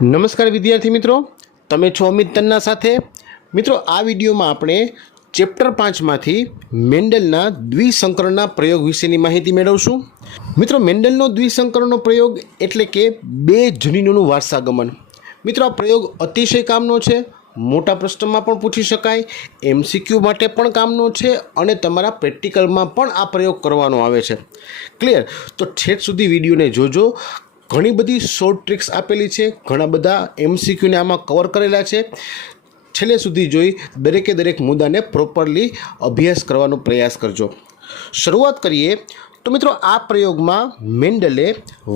નમસ્કાર વિદ્યાર્થી મિત્રો, તમે છો અમિત તન્ના સાથે। મિત્રો, આ વિડીયોમાં આપણે ચેપ્ટર 5માંથી મેન્ડલના દ્વિસંકરણના પ્રયોગ વિશેની માહિતી મેળવશું। મિત્રો, મેન્ડલનો દ્વિસંકરણનો પ્રયોગ એટલે કે બે જનીનોનું વારસાગમન। મિત્રો, આ પ્રયોગ અતિશય કામનો છે, મોટા પ્રશ્નમાં પણ પૂછી શકાય, MCQ માટે પણ કામનો છે અને તમારા પ્રેક્ટિકલમાં પણ આ પ્રયોગ કરવાનો આવે છે। ક્લિયર? તો છેક સુધી વિડીયોને જોજો। ઘણી બધી શોર્ટ ટ્રિક્સ આપેલી છે, ઘણા બધા MCQને આમાં કવર કરેલા છે। છેલ્લે સુધી જોઈ દરેક મુદ્દાને પ્રોપરલી અભ્યાસ કરવાનો પ્રયાસ કરજો। શરૂઆત કરીએ તો મિત્રો, આ પ્રયોગમાં મેન્ડલે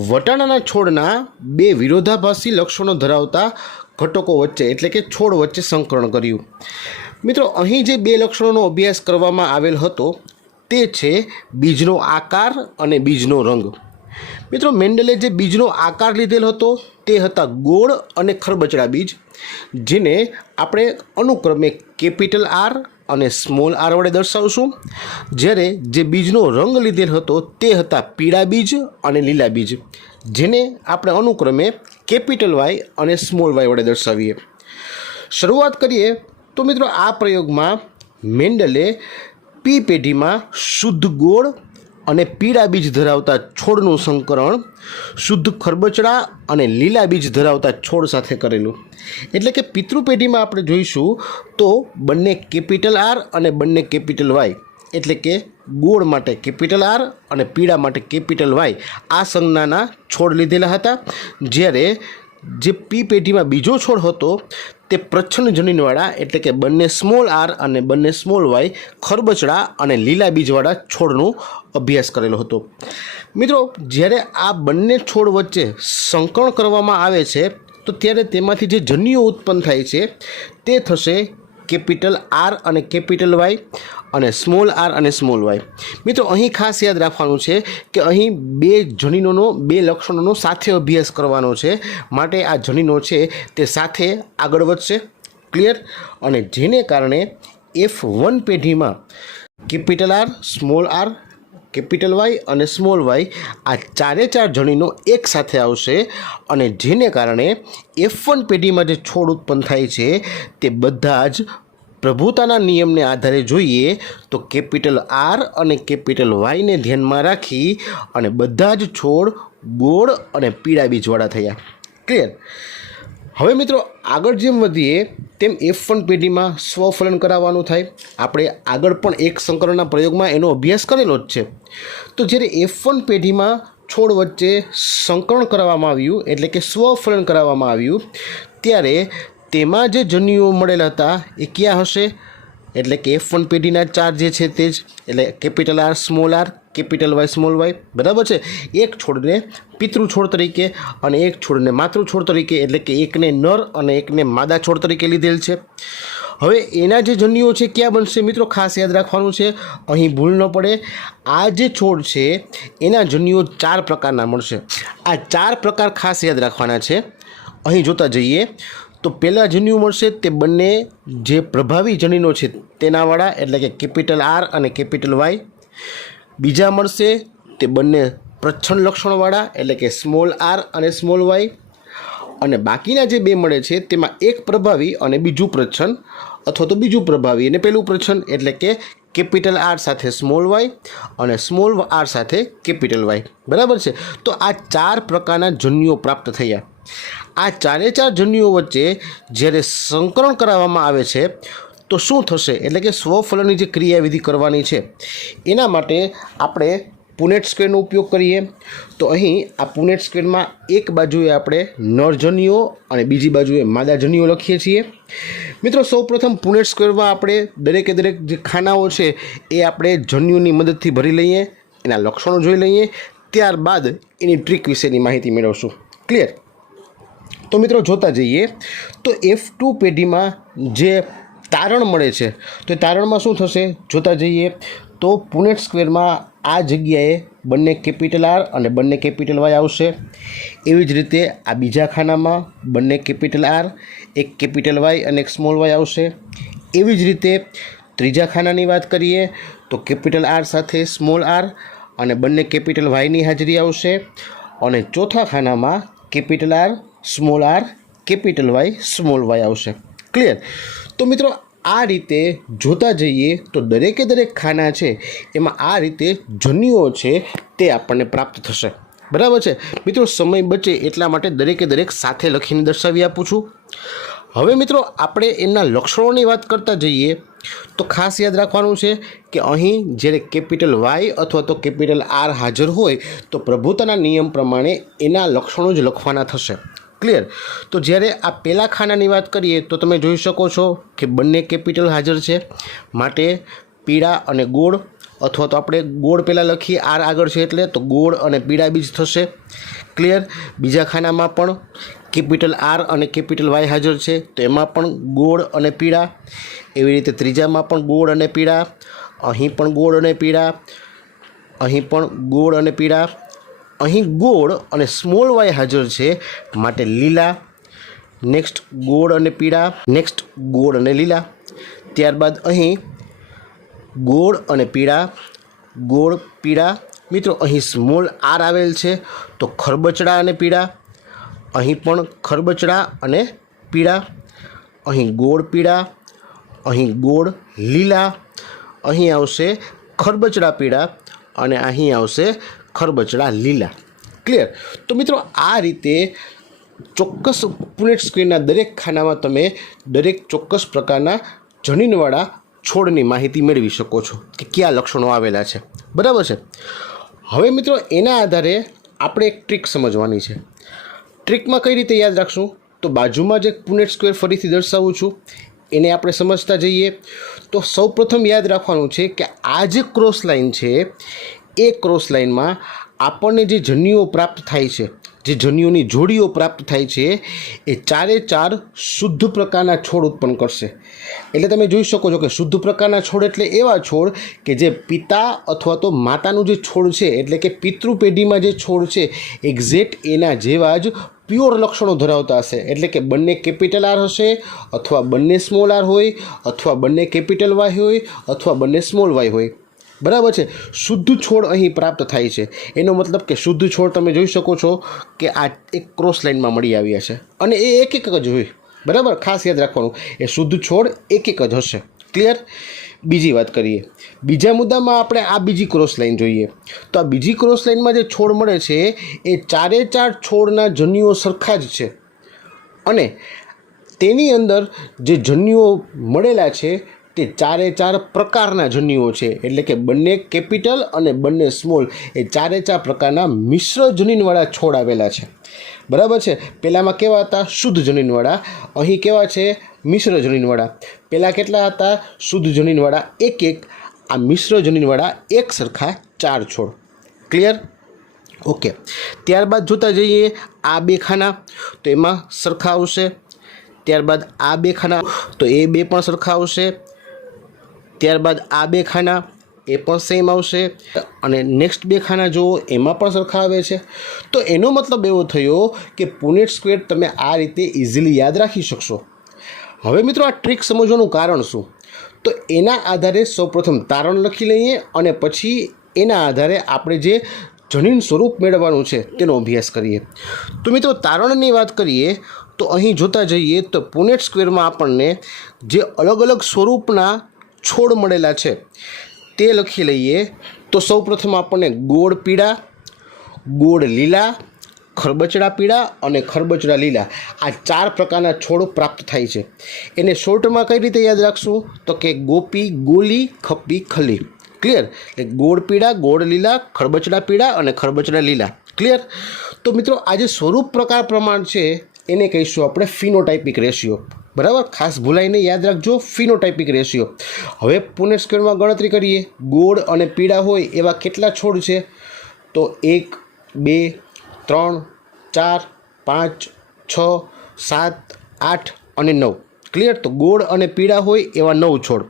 વટાણાના છોડના બે વિરોધાભાસી લક્ષણો ધરાવતા ઘટકો વચ્ચે એટલે કે છોડ વચ્ચે સંકરણ કર્યું। મિત્રો, અહીં જે બે લક્ષણોનો અભ્યાસ કરવામાં આવેલ હતો તે છે બીજનો આકાર અને બીજનો રંગ। મિત્રો, મેન્ડલે જે બીજનો આકાર લીધેલ હતો તે હતા ગોળ અને ખરબચડા બીજ, જેને આપણે અનુક્રમે કેપિટલ R અને સ્મોલ r વડે દર્શાવશું। જ્યારે જે બીજનો રંગ લીધેલ હતો તે હતા પીળા બીજ અને લીલા બીજ, જેને આપણે અનુક્રમે કેપિટલ Y અને સ્મોલ y વડે દર્શાવીએ। શરૂઆત કરીએ તો મિત્રો, આ પ્રયોગમાં મેન્ડલે પી પેઢીમાં શુદ્ધ ગોળ અને પીળા બીજ ધરાવતા છોડનું સંકરણ શુદ્ધ ખરબચડા અને લીલા બીજ ધરાવતા છોડ સાથે કરેલું। એટલે કે પિતૃ પેઢીમાં આપણે જોઈશું તો બંને કેપિટલ R અને બંને કેપિટલ Y, એટલે કે ગોળ માટે કેપિટલ R અને પીળા માટે કેપિટલ Y આ સંજ્ઞાના છોડ લીધેલા હતા। જ્યારે જે પી પેઢીમાં બીજો છોડ હતો તે પ્રચ્છન્ન જનીનવાળા એટલે કે બંને સ્મોલ r અને બંને સ્મોલ y ખરબચડા અને લીલા બીજવાળા છોડનો અભ્યાસ કરેલો હતો। મિત્રો, જ્યારે આ બંને છોડ વચ્ચે સંકરણ કરવામાં આવે છે તો ત્યારે તેમાંથી જે જન્યુઓ ઉત્પન્ન થાય છે તે થશે કેપિટલ R અને કેપિટલ Y અને સ્મોલ r અને સ્મોલ y। મિત્રો, અહીં ખાસ યાદ રાખવાનું છે કે અહીં બે જનીનોનો બે લક્ષણોનો સાથે અભ્યાસ કરવાનો છે, માટે આ જનીનો છે તે સાથે આગળ વધશે। ક્લિયર? અને જેને કારણે F1 પેઢીમાં capital R, small r, capital Y અને સ્મોલ y આ ચારે ચાર જનીનો એક સાથે આવશે અને જેને કારણે F1 પેઢીમાં જે છોડ ઉત્પન્ન થાય છે તે બધા જ પ્રભુતાના નિયમને આધારે જોઈએ તો કેપિટલ R અને કેપિટલ Y ને ધ્યાનમાં રાખી અને બધા જ છોડ ગોળ અને પીળા બીજવાળા થયા। ક્લિયર? હવે મિત્રો, આગળ જેમ વધીએ તેમ F1 પેઢીમાં સ્વફલન કરાવવાનું થાય। આપણે આગળ પણ એક સંકરણના પ્રયોગમાં એનો અભ્યાસ કરેલો જ છે। તો જ્યારે F1 પેઢીમાં છોડ વચ્ચે સંકરણ કરાવવામાં આવ્યું એટલે કે સ્વફલન કરાવવામાં આવ્યું ત્યારે તેમાં જે જન્યુઓ મળેલા હતા એ ક્યાં હશે? એટલે કે F1 પેઢીના ચાર જે છે તે જ, એટલે capital R, small r, capital Y, small y, બરાબર છે। એક છોડને પિતૃ છોડ તરીકે અને એક છોડને માતૃ છોડ તરીકે, એટલે કે એકને નર અને એકને માદા છોડ તરીકે લીધેલ છે। હવે એના જે જન્યુઓ છે ક્યાં બનશે? મિત્રો, ખાસ યાદ રાખવાનું છે, અહીં ભૂલ ન પડે। આ જે છોડ છે એના જન્યુઓ ચાર પ્રકારના મળશે। આ ચાર પ્રકાર ખાસ યાદ રાખવાના છે। અહીં જોતા જઈએ તો પહેલાં જન્યુ મળશે તે બંને જે પ્રભાવી જનીનો છે તેનાવાળા, એટલે કે કેપિટલ R અને કેપિટલ Y। બીજા મળશે તે બંને પ્રચ્છન્ન લક્ષણવાળા, એટલે કે સ્મોલ r અને સ્મોલ y। અને બાકીના જે બે મળે છે તેમાં એક પ્રભાવી અને બીજું પ્રચ્છન્ન, અથવા તો બીજું પ્રભાવી અને પહેલું પ્રચ્છન્ન, એટલે કે કેપિટલ R સાથે સ્મોલ y અને સ્મોલ r સાથે કેપિટલ Y, બરાબર છે। તો આ ચાર પ્રકારના જન્યુઓ પ્રાપ્ત થયા। આ ચારે ચાર જન્યુઓ વચ્ચે જ્યારે સંકરણ કરાવવામાં આવે છે તો શું થશે? એટલે કે સ્વફલનની જે ક્રિયાવિધિ કરવાની છે એના માટે આપણે પુનેટ સ્ક્વેરનો ઉપયોગ કરીએ। તો અહીં આ પુનેટ સ્ક્વેરમાં એક બાજુએ આપણે નર જન્યુઓ અને બીજી બાજુએ માદા જન્યુઓ લખીએ છીએ। મિત્રો, સૌપ્રથમ પુનેટ સ્ક્વેરમાં આપણે દરેકે દરેક જે ખાનાઓ છે એ આપણે જન્યુની મદદથી ભરી લઈએ, એના લક્ષણો જોઈ લઈએ, ત્યારબાદ એની ટ્રીક વિશેની માહિતી મેળવશું। ક્લિયર? તો મિત્રો, જોતા જઈએ તો F2 પેઢીમાં જે તારણ મળે છે તો એ તારણમાં શું થશે? જોતા જઈએ તો પુનેટ સ્ક્વેરમાં આ જગ્યાએ બંને કેપિટલ R અને બંને કેપિટલ Y આવશે। એવી જ રીતે આ બીજા ખાનામાં બંને કેપિટલ R, એક કેપિટલ Y અને એક સ્મોલ y આવશે। એવી જ રીતે ત્રીજા ખાનાની વાત કરીએ તો કેપિટલ R સાથે સ્મોલ r અને બંને કેપિટલ Yની હાજરી આવશે। અને ચોથા ખાનામાં capital R, small r, capital Y small Y આવશે. ક્લિયર? તો મિત્રો આ રીતે જોતા જઈએ તો દરેકે દરેક ખાના છે એમાં આ રીતે જન્યુઓ છે તે આપણને પ્રાપ્ત થશે. બરાબર છે મિત્રો? સમય બચે એટલા માટે દરેકે દરેક સાથે લખીને દર્શાવી આપું છું. હવે મિત્રો આપણે એના લક્ષણોની વાત કરતા જઈએ તો ખાસ યાદ રાખવાનું છે કે અહીં જ્યારે કેપિટલ વાય અથવા તો કેપિટલ આર હાજર હોય તો પ્રભુતાના નિયમ પ્રમાણે એના લક્ષણો જ લખવાના થશે. ક્લિયર? તો જ્યારે આ પહેલા ખાનાની વાત કરીએ તો તમે જોઈ શકો છો કે બંને કેપિટલ હાજર છે, માટે પીળા અને ગોળ, અથવા તો આપણે ગોળ પહેલાં લખીએ, આર આગળ છે એટલે તો ગોળ અને પીળા બીજ થશે. ક્લિયર? બીજા ખાનામાં પણ કેપિટલ આર અને કેપિટલ વાય હાજર છે તો એમાં પણ ગોળ અને પીળા. એવી રીતે ત્રીજામાં પણ ગોળ અને પીળા, અહીં પણ ગોળ અને પીળા, અહીં પણ ગોળ અને પીળા, અહીં ગોળ અને સ્મોલ વાય હાજર છે માટે લીલા. નેક્સ્ટ ગોળ અને પીળા, નેક્સ્ટ ગોળ અને લીલા. ત્યારબાદ અહીં ગોળ અને પીળા, ગોળ પીળા. મિત્રો અહીં સ્મોલ આર આવેલ છે તો ખરબચડા અને પીળા, અહીં પણ ખરબચડા અને પીળા, અહીં ગોળ પીળા, અહીં ગોળ લીલા, અહીં આવશે ખરબચડા પીળા અને અહીં આવશે ખરબચડા લીલા. ક્લિયર? તો મિત્રો આ રીતે ચોક્કસ પુનેટ સ્ક્વેરના દરેક ખાનામાં તમે દરેક ચોક્કસ પ્રકારના જનીનવાળા છોડની માહિતી મેળવી શકો છો કે કયા લક્ષણો આવેલા છે. બરાબર છે? હવે મિત્રો એના આધારે આપણે એક ટ્રીક સમજવાની છે. ટ્રીકમાં કઈ રીતે યાદ રાખશું? તો બાજુમાં જ એક પુનેટ સ્ક્વેર ફરીથી દર્શાવું છું, એને આપણે સમજતા જઈએ. તો સૌપ્રથમ યાદ રાખવાનું છે કે આ જે ક્રોસ લાઇન છે એ ક્રોસ લાઇનમાં આપણને જે જન્યુઓ પ્રાપ્ત થાય છે, જે જન્યુઓની જોડીઓ પ્રાપ્ત થાય છે એ ચારે ચાર શુદ્ધ પ્રકારના છોડ ઉત્પન્ન કરશે. એટલે તમે જોઈ શકો છો કે શુદ્ધ પ્રકારના છોડ એટલે એવા છોડ કે જે પિતા અથવા તો માતાનું જે છોડ છે, એટલે કે પિતૃ પેઢીમાં જે છોડ છે એક્ઝેક્ટ એના જેવા જ પ્યોર લક્ષણો ધરાવતા હશે. એટલે કે બંને કેપિટલ આર હશે, અથવા બંને સ્મોલ આર હોય, અથવા બંને કેપિટલ વાય હોય, અથવા બંને સ્મોલ વાય હોય. બરાબર છે? શુદ્ધ છોડ અહીં પ્રાપ્ત થાય છે. એનો મતલબ કે શુદ્ધ છોડ તમે જોઈ શકો છો કે આ એક ક્રોસ લાઇનમાં મળી આવ્યા છે અને એ એક એક જ હોય. બરાબર? ખાસ યાદ રાખવાનું, એ શુદ્ધ છોડ એક એક જ હશે. ક્લિયર? બીજી વાત કરીએ. બીજા મુદ્દામાં આપણે આ બીજી ક્રોસ લાઇન જોઈએ. તો આ બીજી ક્રોસ લાઇનમાં જે છોડ મળે છે એ ચારે ચાર છોડના જન્યુઓ સરખા જ છે અને તેની અંદર જે જન્યુઓ મળેલા છે તે ચારે ચાર પ્રકારના જન્યુઓ છે. એટલે કે બંને કેપિટલ અને બંને સ્મોલ એ ચારે ચાર પ્રકારના મિશ્ર જનીનવાળા છોડ આવેલા છે. બરાબર છે? પહેલાંમાં કેવા હતા? શુદ્ધ જનીનવાળા. અહીં કેવા છે? મિશ્ર જનીનવાળા. પહેલાં કેટલા હતા? શુદ્ધ જનીનવાળા એક એક, આ મિશ્ર જનીનવાળા એક સરખા ચાર છોડ. ક્લિયર? ઓકે. ત્યારબાદ જોતા જઈએ આ બે ખાના તો એમાં સરખા આવશે. ત્યારબાદ આ બે ખાના તો એ બે પણ સરખા આવશે. ત્યારબાદ આ બે ખાના એ પણ સેમ આવશે અને નેક્સ્ટ બે ખાના જુઓ એમાં પણ સરખા આવે છે. તો એનો મતલબ એવો થયો કે પુનેટ સ્ક્વેર તમે આ રીતે ઇઝીલી યાદ રાખી શકશો. હવે મિત્રો આ ટ્રીક સમજવાનું કારણ શું? તો એના આધારે સૌપ્રથમ તારણ લખી લઈએ અને પછી એના આધારે આપણે જે જનીન સ્વરૂપ મેળવવાનું છે તેનો અભ્યાસ કરીએ. તો મિત્રો તારણની વાત કરીએ તો અહીં જોતા જઈએ તો પુનેટ સ્ક્વેરમાં આપણને જે અલગ અલગ સ્વરૂપના છોડ મળેલા છે તે લખી લઈએ. તો સૌપ્રથમ આપણને ગોળ પીળા, ગોળ લીલા, ખરબચડા પીળા અને ખરબચડા લીલા આ ચાર પ્રકારના છોડ પ્રાપ્ત થાય છે. એને શોર્ટમાં કઈ રીતે યાદ રાખશું? તો કે ગોપી, ગોલી, ખપ્પી, ખલી. ક્લિયર? એટલે ગોળ પીળા, ગોળ લીલા, ખરબચડા પીળા અને ખરબચડા લીલા. ક્લિયર? તો મિત્રો આ જે સ્વરૂપ પ્રકાર પ્રમાણ છે એને કહીશું આપણે ફિનોટાઇપિક રેશિયો. બરાબર? ખાસ ભૂલાઈને યાદ રાખજો, ફિનોટાઇપિક રેશિયો. હવે પુનેટ સ્ક્વેરમાં ગણતરી કરીએ. ગોળ અને પીળા હોય એવા કેટલા છોડ છે? તો 1, 2, 3, 4, 5, 6, 7, 8 અને 9. ક્લિયર? તો ગોળ અને પીળા હોય એવા 9 છોડ.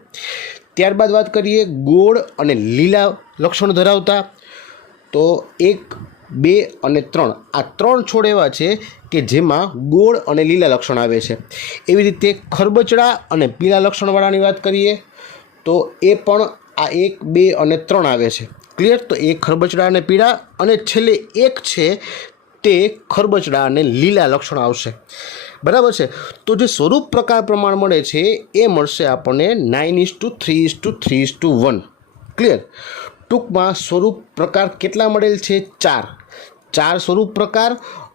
ત્યારબાદ વાત કરીએ ગોળ અને લીલા લક્ષણ ધરાવતા, તો 1, 2 અને 3 આ 3 છોડ એવા છે કે જેમાં ગોળ અને લીલા લક્ષણ આવે છે. એવી રીતે ખરબચડા અને પીળા લક્ષણવાળાની વાત કરીએ તો એ પણ આ 1, 2 અને 3 આવે છે. ક્લિયર? તો એક ખરબચડા અને પીળા અને છેલ્લે એક છે તે ખરબચડા અને લીલા લક્ષણ આવશે, બરાબર છે. તો જે સ્વરૂપ પ્રકાર પ્રમાણ મળે છે એ મળશે આપણને 9:3:3:1. ક્લિયર. ટૂંકમાં સ્વરૂપ પ્રકાર કેટલા મળેલ છે? 4 સ્વરૂપ પ્રકાર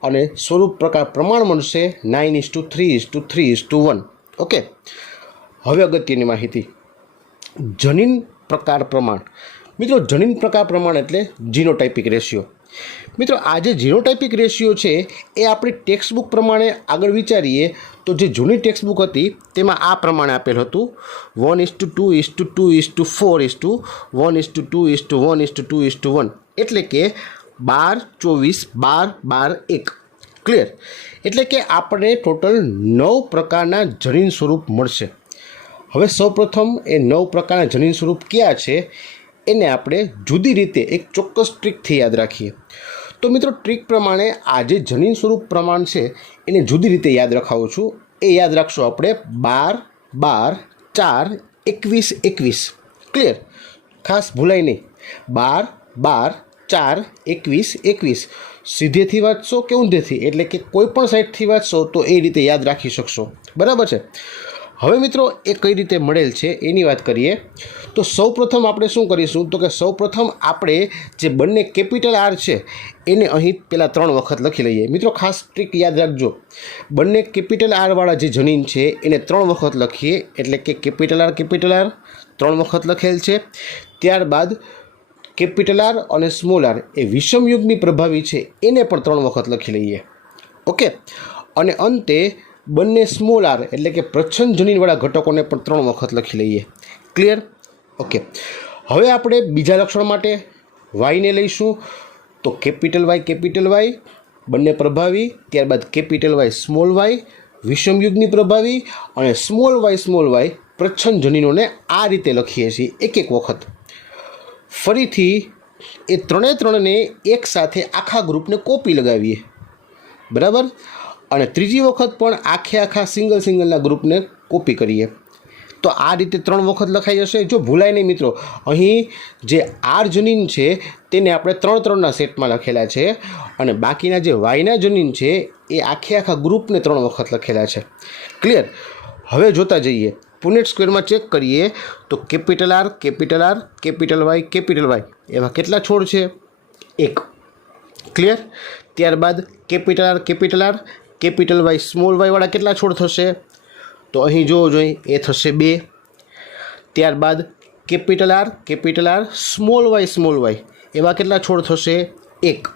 અને સ્વરૂપ પ્રકાર પ્રમાણ મળશે 9:3:3:1. ઓકે. હવે અગત્યની માહિતી, જનીન પ્રકાર પ્રમાણ. મિત્રો, જનીન પ્રકાર પ્રમાણ એટલે જીનોટાઇપિક રેશિયો. મિત્રો, આ જે જીનોટાઇપિક રેશિયો છે એ આપણી ટેક્સ્ટબુક પ્રમાણે આગળ વિચારીએ તો જે જૂની ટેક્સ્ટબુક હતી તેમાં આ પ્રમાણે આપેલ હતું 1:2:2:4:1:2:1:1, એટલે કે 12:24:12:1. ક્લિયર. એટલે કે આપણે ટોટલ 9 પ્રકારના જનીન સ્વરૂપ મળશે. હવે સૌપ્રથમ એ 9 પ્રકારના જનીન સ્વરૂપ કયા છે એને આપણે જુદી રીતે એક ચોક્કસ ટ્રીકથી યાદ રાખીએ. તો મિત્રો, ટ્રીક પ્રમાણે આ જે જનીન સ્વરૂપ પ્રમાણ છે એને જુદી રીતે યાદ રખાવું છું. એ યાદ રાખશું આપણે 12:12:4:21:21. ક્લિયર. ખાસ ભૂલાય નહીં, 12:12:4:21:21. સીધેથી વાંચશો કે ઊંધેથી, એટલે કે કોઈ પણ સાઈડથી વાંચશો તો એ રીતે યાદ રાખી શકશો, બરાબર છે. હવે મિત્રો, એ કઈ રીતે મળેલ છે એની વાત કરીએ તો સૌપ્રથમ આપણે શું કરીશું તો કે સૌપ્રથમ આપણે જે બંને કેપિટલ આર છે એને અહીં પહેલાં 3 વખત લખી લઈએ. મિત્રો, ખાસ ટ્રીક યાદ રાખજો, બંને કેપિટલ આરવાળા જે જનીન છે એને 3 વખત લખીએ, એટલે કે કેપિટલ આર 3 વખત લખેલ છે. ત્યારબાદ કેપિટલ આર અને સ્મોલ આર એ વિષમયુગ્મી પ્રભાવી છે એને પણ 3 વખત લખી લઈએ. ઓકે. અને અંતે બંને સ્મોલ આર એટલે કે પ્રચ્છન્ન જનીનવાળા ઘટકોને પણ 3 વખત લખી લઈએ. ક્લિયર. ઓકે. હવે આપણે બીજા લક્ષણ માટે વાયને લઈશું. તો કેપિટલ વાય બંને પ્રભાવી, ત્યારબાદ કેપિટલ વાય સ્મોલ વાય વિષમયુગ્મી પ્રભાવી, અને સ્મોલ વાય પ્રચ્છન્ન જનીનોને આ રીતે લખીએ છીએ એક વખત. ફરીથી એ ત્રણને એક સાથે આખા ગ્રુપને કોપી લગાવીએ, બરાબર. અને ત્રીજી વખત પણ આખા સિંગલના ગ્રુપને કોપી કરીએ. તો આ રીતે 3 વખત લખાઈ જશે. જો ભૂલાય નહીં મિત્રો, અહીં જે આર જનીન છે તેને આપણે 3-3ના સેટમાં લખેલા છે, અને બાકીના જે વાયના જનીન છે એ આખા ગ્રુપને 3 વખત લખેલા છે. ક્લિયર. હવે જોતા જઈએ, પુનેટ સ્ક્વેરમાં ચેક કરીએ તો કેપિટલ આર કેપિટલ વાય એવા કેટલા છોડ છે? 1. ક્લિયર. ત્યારબાદ capital R capital Y small વાયવાળા કેટલા છોડ થશે? તો અહીં જોવો જોઈએ, એ થશે 2. ત્યારબાદ કેપિટલ આર સ્મોલ વાય એવા કેટલા છોડ થશે? 1.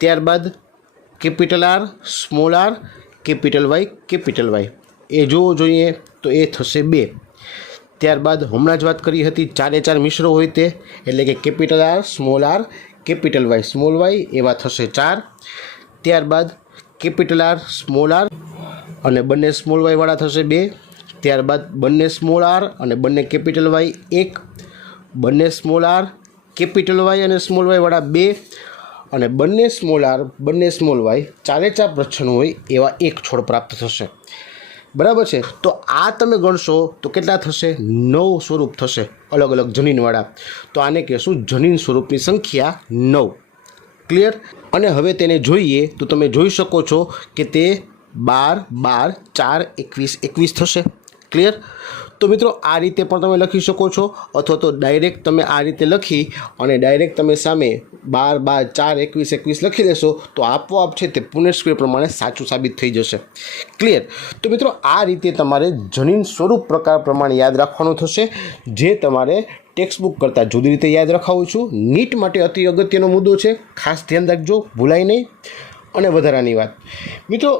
ત્યારબાદ capital R small R capital Y એ જોવો જોઈએ તો એ થશે 2. ત્યારબાદ હમણાં જ વાત કરી હતી 4 મિશ્ર હોય તે, એટલે કે capital R small R capital Y small Y એવા થશે 4. ત્યારબાદ કેપિટલ આર સ્મોલ આર અને બંને સ્મોલ વાયવાળા થશે 2. ત્યારબાદ બંને સ્મોલ આર અને બંને કેપિટલ વાય 1, બંને સ્મોલ આર કેપિટલ વાય અને સ્મોલ વાયવાળા 2, અને બંને સ્મોલ આર બંને સ્મોલ વાય 4 પ્રચ્છન્ન હોય એવા 1 છોડ પ્રાપ્ત થશે, બરાબર છે. તો આ તમે ગણશો તો કેટલા થશે? 9 સ્વરૂપ થશે અલગ અલગ જનીનવાળા. તો આને કહેશું જનીન સ્વરૂપની સંખ્યા 9. ક્લિયર. અને હવે તેને જોઈએ તો તમે જોઈ શકો છો કે તે 12:12:4:21:21 થશે. ક્લિયર. તો મિત્રો, આ રીતે પણ તમે લખી શકો છો, અથવા તો ડાયરેક્ટ તમે આ રીતે લખી અને ડાયરેક્ટ તમે સામે 12:12:4:21:21 લખી દેશો તો આપોઆપ છે તે પુનેટ સ્ક્વેર પ્રમાણે સાચું સાબિત થઈ જશે. ક્લિયર. તો મિત્રો, આ રીતે તમારે જનીન સ્વરૂપ પ્રકાર પ્રમાણે યાદ રાખવાનું થશે, જે તમારે ટેક્સ્ટબુક કરતાં જુદી રીતે યાદ રખાવું છું. નીટ માટે અતિ અગત્યનો મુદ્દો છે, ખાસ ધ્યાન રાખજો, ભૂલાય નહીં. અને વધારાની વાત મિત્રો,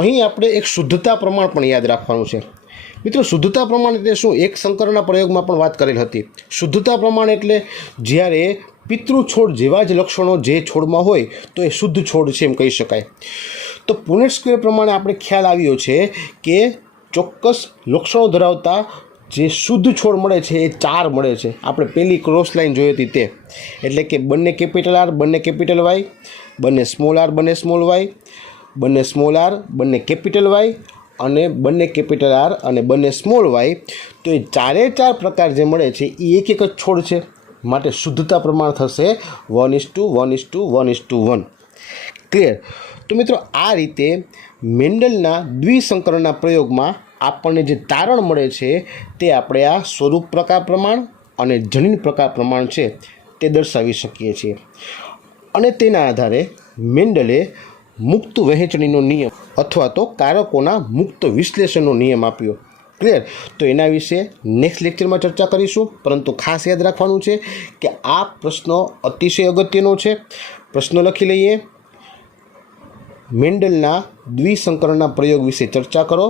અહીં આપણે એક શુદ્ધતા પ્રમાણ પણ યાદ રાખવાનું છે. મિત્રો, શુદ્ધતા પ્રમાણ એટલે શું? એક સંકરના પ્રયોગમાં પણ વાત કરેલ હતી. શુદ્ધતા પ્રમાણ એટલે જ્યારે પિતૃ છોડ જેવા જ લક્ષણો જે છોડમાં હોય તો એ શુદ્ધ છોડ છે એમ કહી શકાય. તો પુનેટ સ્ક્વેર પ્રમાણે આપણે ખ્યાલ આવ્યો છે કે ચોક્કસ લક્ષણો ધરાવતા જે શુદ્ધ છોડ મળે છે એ 4 મળે છે. આપણે પહેલી ક્રોસ લાઈન જોઈ હતી તે, એટલે કે બંને કેપિટલ આર બંને કેપિટલ વાય, બંને સ્મોલ આર બંને સ્મોલ વાય, બંને સ્મોલ આર બંને કેપિટલ વાય, અને બંને કેપિટલ આર અને બંને સ્મોલ વાય. તો એ 4 પ્રકાર જે મળે છે એ એક જ છોડ છે, માટે શુદ્ધતા પ્રમાણ થશે 1:1:1:1. ક્લિયર? તો મિત્રો આ રીતે મેન્ડલના દ્વિસંકરણના પ્રયોગમાં આપણને જે તારણ મળે છે તે આપણે આ સ્વરૂપ પ્રકાર પ્રમાણ અને જનીન પ્રકાર પ્રમાણ છે તે દર્શાવી શકીએ છીએ. અને તેના આધારે મેન્ડલે મુક્ત વહેંચણીનો નિયમ અથવા તો કારકોના મુક્ત વિશ્લેષણનો નિયમ આપ્યો. ક્લિયર? તો એના વિશે નેક્સ્ટ લેક્ચરમાં ચર્ચા કરીશું, પરંતુ ખાસ યાદ રાખવાનું છે કે આ પ્રશ્નો અતિશય અગત્યનો છે. પ્રશ્નો લખી લઈએ. મેન્ડલના દ્વિસંકરણના પ્રયોગ વિશે ચર્ચા કરો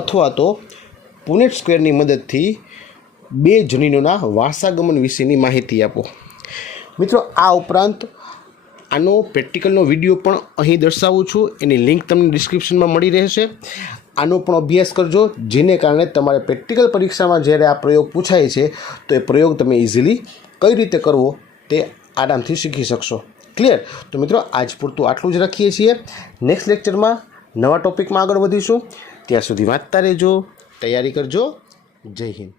અથવા તો પુનેટ સ્ક્વેરની મદદથી બે જનીનોના વારસાગમન વિશેની માહિતી આપો. મિત્રો આ ઉપરાંત આનો પ્રેક્ટિકલનો વિડીયો પણ અહીં દર્શાવું છું, એની લિંક તમને ડિસ્ક્રિપ્શનમાં મળી રહેશે. આનો પણ અભ્યાસ કરજો, જેને કારણે તમારે પ્રેક્ટિકલ પરીક્ષામાં જ્યારે આ પ્રયોગ પૂછાય છે તો એ પ્રયોગ તમે ઇઝીલી કઈ રીતે કરવો તે આરામથી શીખી શકશો. ક્લિયર? તો મિત્રો આજ પૂરતું આટલું જ રાખીએ છીએ. નેક્સ્ટ લેક્ચરમાં નવા ટૉપિકમાં આગળ વધીશું. ત્યાં સુધી વાંચતા રહેજો, તૈયારી કરજો. જય હિન્દ.